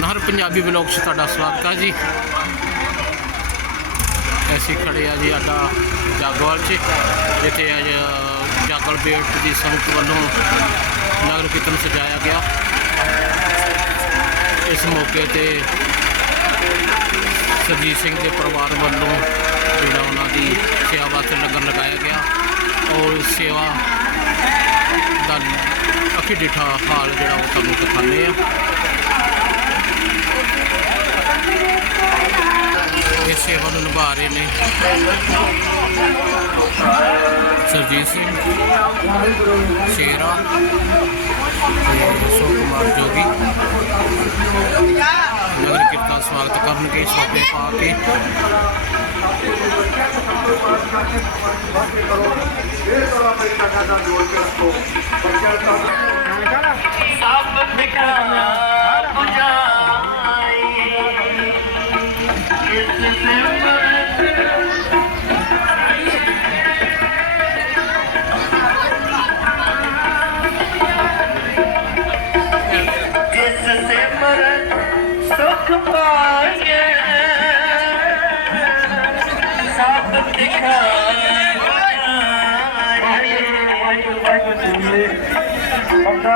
ਨਹਰ Punjabi blog 'ਚ ਤੁਹਾਡਾ ਸਵਾਗਤ ਹੈ ਜੀ। ਅਸੀਂ ਖੜੇ ਆ ਜੀ ਅੱਡਾ ਜਾਗਵਾਲ 'ਚ, ਜਿੱਥੇ ਅੱਜ ਜਾਗਲ ਬੇਟ ਦੀ ਸੰਗਤ ਵੱਲੋਂ ਨਗਰ ਕੀਰਤਨ ਸਜਾਇਆ ਗਿਆ। ਇਸ ਮੌਕੇ ਤੇ ਸਰਜੀਤ ਸਿੰਘ ਦੇ ਪਰਿਵਾਰ ਵੱਲੋਂ ਜਿਹੜਾ ਉਹਨਾਂ ਦੀ ਸੇਵਾ ਵਾਸਤੇ ਲੰਗਰ ਲਗਾਇਆ ਗਿਆ। ਔਰ ਸੇਵਾ ਦਾ ਅੱਖੀ ਡਿਠਾ ਹਾਲ ਜਿਹੜਾ ਉਹ ਤੁਹਾਨੂੰ ਦਿਖਾਉਂਦੇ ਆ ਇਹ ਸੇਵਾ ਨੂੰ ਨਿਭਾ ਰਹੇ ਨੇ। ਸਰਜੀਤ ਸਿੰਘ, ਸ਼ੇਰਾ ਤੇ ਕੁਮਾਰ ਜੋਗੀ। ਨਗਰ ਕੀਰਤਨ ਸਵਾਗਤ ਕਰਨਗੇ ਸੋਪੇ ਪਾ ਕੇ। ਸਭ ਬਿਖਰਾ ਸਭ ਬਿਖਰਾ ਬੰਦਾ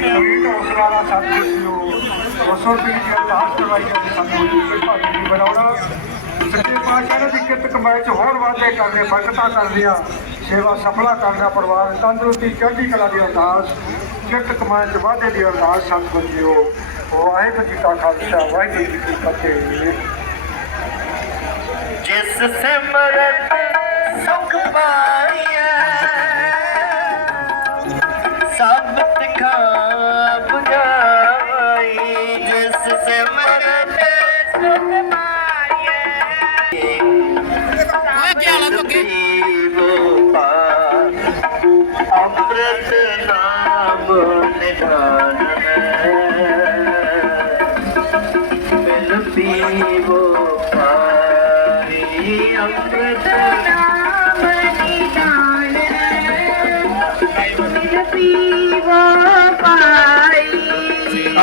ਕੋਈ ਹੌਸਲਾ ਦਾ ਸਾਥ ਦੀ ਅਰਦਾਸ ਕਰਵਾਈ ਜਾਂਦੀ ਸਾਨੂੰ ਕੋਈ ਭਾਜੀ ਬਣਾਉਣਾ ਸੱਚੇ ਪਾਤਸ਼ਾਹ ਦੀ ਕਿਰਤ ਕਮਾਈ ਚ ਹੋਰ ਵਾਧੇ ਕਰਦੇ ਬਰਕਤਾਂ ਕਰਦੇ ਆ ਸੇਵਾ ਸਫਲਾ ਕਰਨਾ ਪਰਿਵਾਰ ਤੰਦਰੁਸਤੀ ਚੜ੍ਹਦੀ ਕਲਾ ਦੀ ਅਰਦਾਸ ਕਿਰਤ ਕਮਾਈ ਚ ਵਾਧੇ ਦੀ ਅਰਦਾਸ ਸਤਿਗੁਰੂ ਜੀਓ ਵਾਹਿਗੁਰੂ ਜੀ ਕਾ ਖਾਲਸਾ, ਵਾਹਿਗੁਰੂ ਜੀ ਕੀ ਫਤਿਹ। ਜਿਸ ਸਿਮਰਤ ਸੁਖ ਪਾਈਐ। ਸਭ ਤਿਖਾ ਬੁਝਾਈ ਜਿਸ ਸਿਮਰਤ ਸੁਖ ਪਾਈਐ। ਓਏ ਕੀ ਹਾਲ ਹੈ ਬੱਗੇ? ਅੰਮ੍ਰਿਤ ਨਾਮ ਨਿਧਾਨ ਮਿਲ ਪੀਵੋ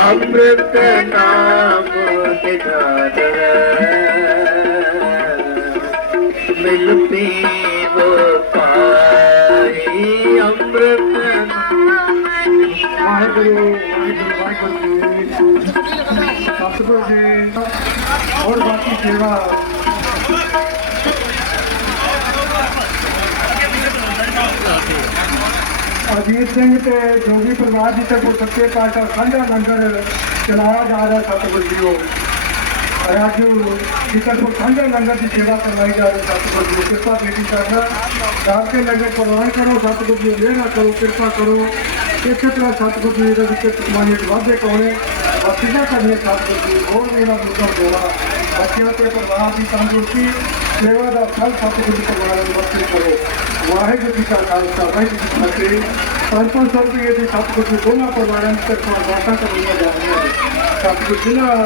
ਅੰਮ੍ਰਿਤ ਨਾਮ ਨਿਧਾਨ ਮਿਲ ਪੀਵੋ ਪਾਰੀ ਅੰਮ੍ਰਿਤ। ਵਾਹਿਗੁਰੂ ਵਾਹਿਗੁਰੂ ਵਾਹਿਗੁਰੂ ਸਤਿਗੁਰੂ ਜੀ, ਹੋਰ ਬਾਕੀ ਸੇਵਾ ਅਜੀਤ ਸਿੰਘ ਤੇ ਜੋਗੀ ਪਰਿਵਾਰ ਜੀ ਤੇ ਗੁਰ ਸੱਚੇ ਪਾਤਸ਼ਾਹ ਸਾਂਝਾ ਲੰਗਰ ਚਲਾਇਆ ਜਾ ਰਿਹਾ ਸਤਿਗੁਰੂ ਜੀਓ। ਰਾਜੂ ਜਿੱਤਰ ਸਾਂਝਾ ਲੰਗਰ ਦੀ ਸੇਵਾ ਕਰਵਾਈ ਜਾ ਰਹੀ ਸਤਿਗੁਰੂ ਜੀ ਕਿਰਪਾ ਬੇਟੀ ਕਰਨਾ ਰਾਤ ਕੇ ਲੰਗਰ ਪ੍ਰਵਾਨ ਕਰੋ, ਸਤਿਗੁਰੂ ਜੀ ਮਿਹਰ ਕਰੋ, ਕਿਰਪਾ ਕਰੋ। ਇਸੇ ਤਰ੍ਹਾਂ ਸਤਿਗੁਰ ਜੀ ਦੇ ਵਿੱਚ ਕਮਾਈਏ ਵਾਧੇ ਕੋਲੇ ਵਸੀਲਾ ਕਰਨੇ ਸਤਿਗੁਰੂ ਜੀ ਹੋਰ ਮੇਰਾ ਇਹਨਾਂ ਨੂੰ ਬੱਚਿਆਂ ਤੇ ਪਰਿਵਾਰ ਦੀ ਤੰਦਰੁਸਤੀ ਸੇਵਾ ਦਾ ਫਲ ਸਤਿਗੁਰੂ ਜੀ ਪਰਿਵਾਰ ਨੂੰ ਵਰਤੇ ਕਰੋ। ਵਾਹਿਗੁਰੂ ਜੀ ਕਾ ਖਾਲਸਾ ਵਾਹਿਗੁਰੂ ਜੀ ਕੀ ਫਤਿਹ। ਪੰਜ ਪੰਜ ਸੌ ਰੁਪਏ ਦੀ ਸਤਿਗੁਰੂ ਜੀ ਦੋਨਾਂ ਪਰਿਵਾਰਾਂ ਨੂੰ ਤੇ ਵਾਟਾ ਕਰਨੀਆਂ ਜਾ ਰਹੀਆਂ ਨੇ ਸਤਿਗੁਰੂ ਜਿਨ੍ਹਾਂ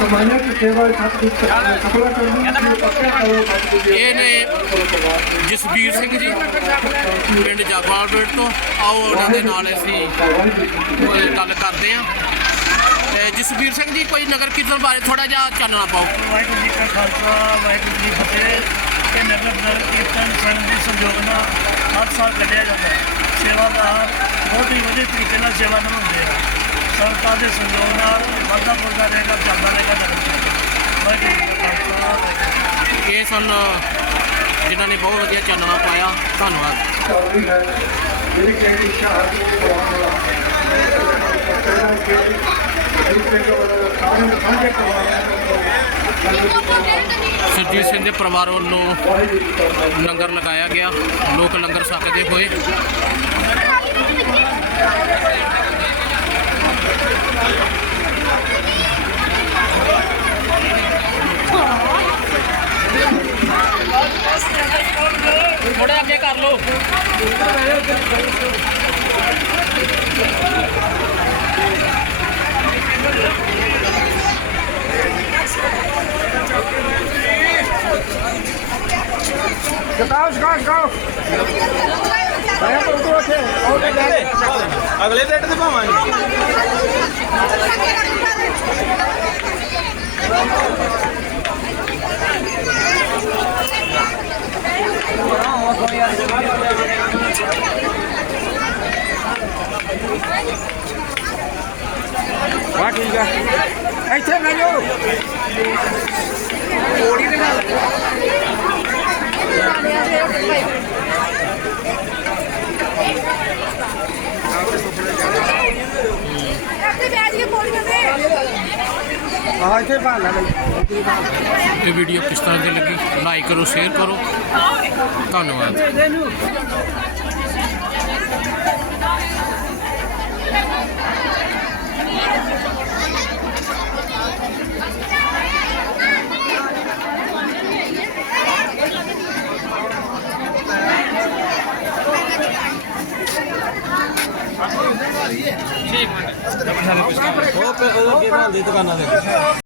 ਕਮਾਈਆਂ ਦੀ ਸੇਵਾ ਸਤਿਗੁਰੂ ਜੀ ਸਫਲਾ ਕਰਨੀ ਹੈ ਪੱਕਾ ਕਰੋ ਸਤਿਗੁਰੂ ਜੀ ਇਹ ਨੇ ਜਸਬੀਰ ਸਿੰਘ ਜੀ ਪਿੰਡ ਜਾਗਵਾਲ ਤੋਂ। ਆਓ ਉਹਨਾਂ ਦੇ ਨਾਲ ਅਸੀਂ ਗੱਲ ਕਰਦੇ ਹਾਂ। ਤੇ ਜਸਬੀਰ ਸਿੰਘ ਜੀ ਕੋਈ ਨਗਰ ਕੀਰਤਨ ਬਾਰੇ ਥੋੜਾ ਜਿਹਾ ਚਾਨਣਾ ਪਾਓ ਵਾਹਿਗੁਰੂ ਜੀ ਕਾ ਖਾਲਸਾ ਵਾਹਿਗੁਰੂ ਜੀ ਕੀ ਫਤਿਹ ਇਹ ਨਗਰ ਨਗਰ ਕੀਰਤਨ ਸੰਘ ਦੇ ਸਹਿਯੋਗ ਨਾਲ ਹਰ ਸਾਲ ਕੱਢਿਆ ਜਾਂਦਾ ਹੈ ਸੇਵਾਦਾਰ ਬਹੁਤ ਹੀ ਵਧੀਆ ਤਰੀਕੇ ਨਾਲ ਸੇਵਾ ਨਿਭਾਉਂਦੇ ਆ। ਸੰਗਤਾਂ ਦੇ ਸਹਿਯੋਗ ਨਾਲ ਵਾਧਾ ਫੁੱਲਦਾ ਰਹੇਗਾ ਚੱਲਦਾ ਰਹੇਗਾ ਨਗਰ ਕੀਰਤਨ ਵਾਹਿਗੁਰੂ ਜੀ ਕਾ ਖਾਲਸਾ ਵਾਹਿਗੁਰੂ ਜੀ ਕੀ ਇਹ ਸਨ ਜਿਨ੍ਹਾਂ ਨੇ ਬਹੁਤ ਵਧੀਆ ਚਾਨਣਾ ਪਾਇਆ। ਧੰਨਵਾਦ। ਚੌਧਰੀ ਹੈ ਜਿਹੜੀ ਕਿ ਇੱਛਾ ਹੈ ਕਿ ਪ੍ਰਵਾਨ ਵਾਲਾ ਸੁਰਜੀਤ ਸਿੰਘ ਦੇ ਪਰਿਵਾਰ ਵੱਲੋਂ ਲੰਗਰ ਲਗਾਇਆ ਗਿਆ। ਲੋਕ ਲੰਗਰ ਛਕਦੇ ਹੋਏ। ਥੋੜਾ ਅੱਗੇ ਕਰ ਲਓ। ਅਗਲੇ ਰੇਟ ਤੇ ਪਾਵਾਂਗੇ ਵਾਹ ਠੀਕ ਆ। ਇੱਥੇ ਬੈਠੋ ਆ ਇੱਥੇ ਭਾਲ ਬਈ। ਇਹ ਵੀਡੀਓ ਕਿਸ ਤਰ੍ਹਾਂ ਦੀ ਲੱਗੀ? ਲਾਈਕ ਕਰੋ ਸ਼ੇਅਰ ਕਰੋ। ਧੰਨਵਾਦ। ਸਾਰੇ ਉਹ ਉਹਦੇ ਅੱਗੇ ਬਣਾਉਂਦੀ ਦੁਕਾਨਾਂ ਦੇ।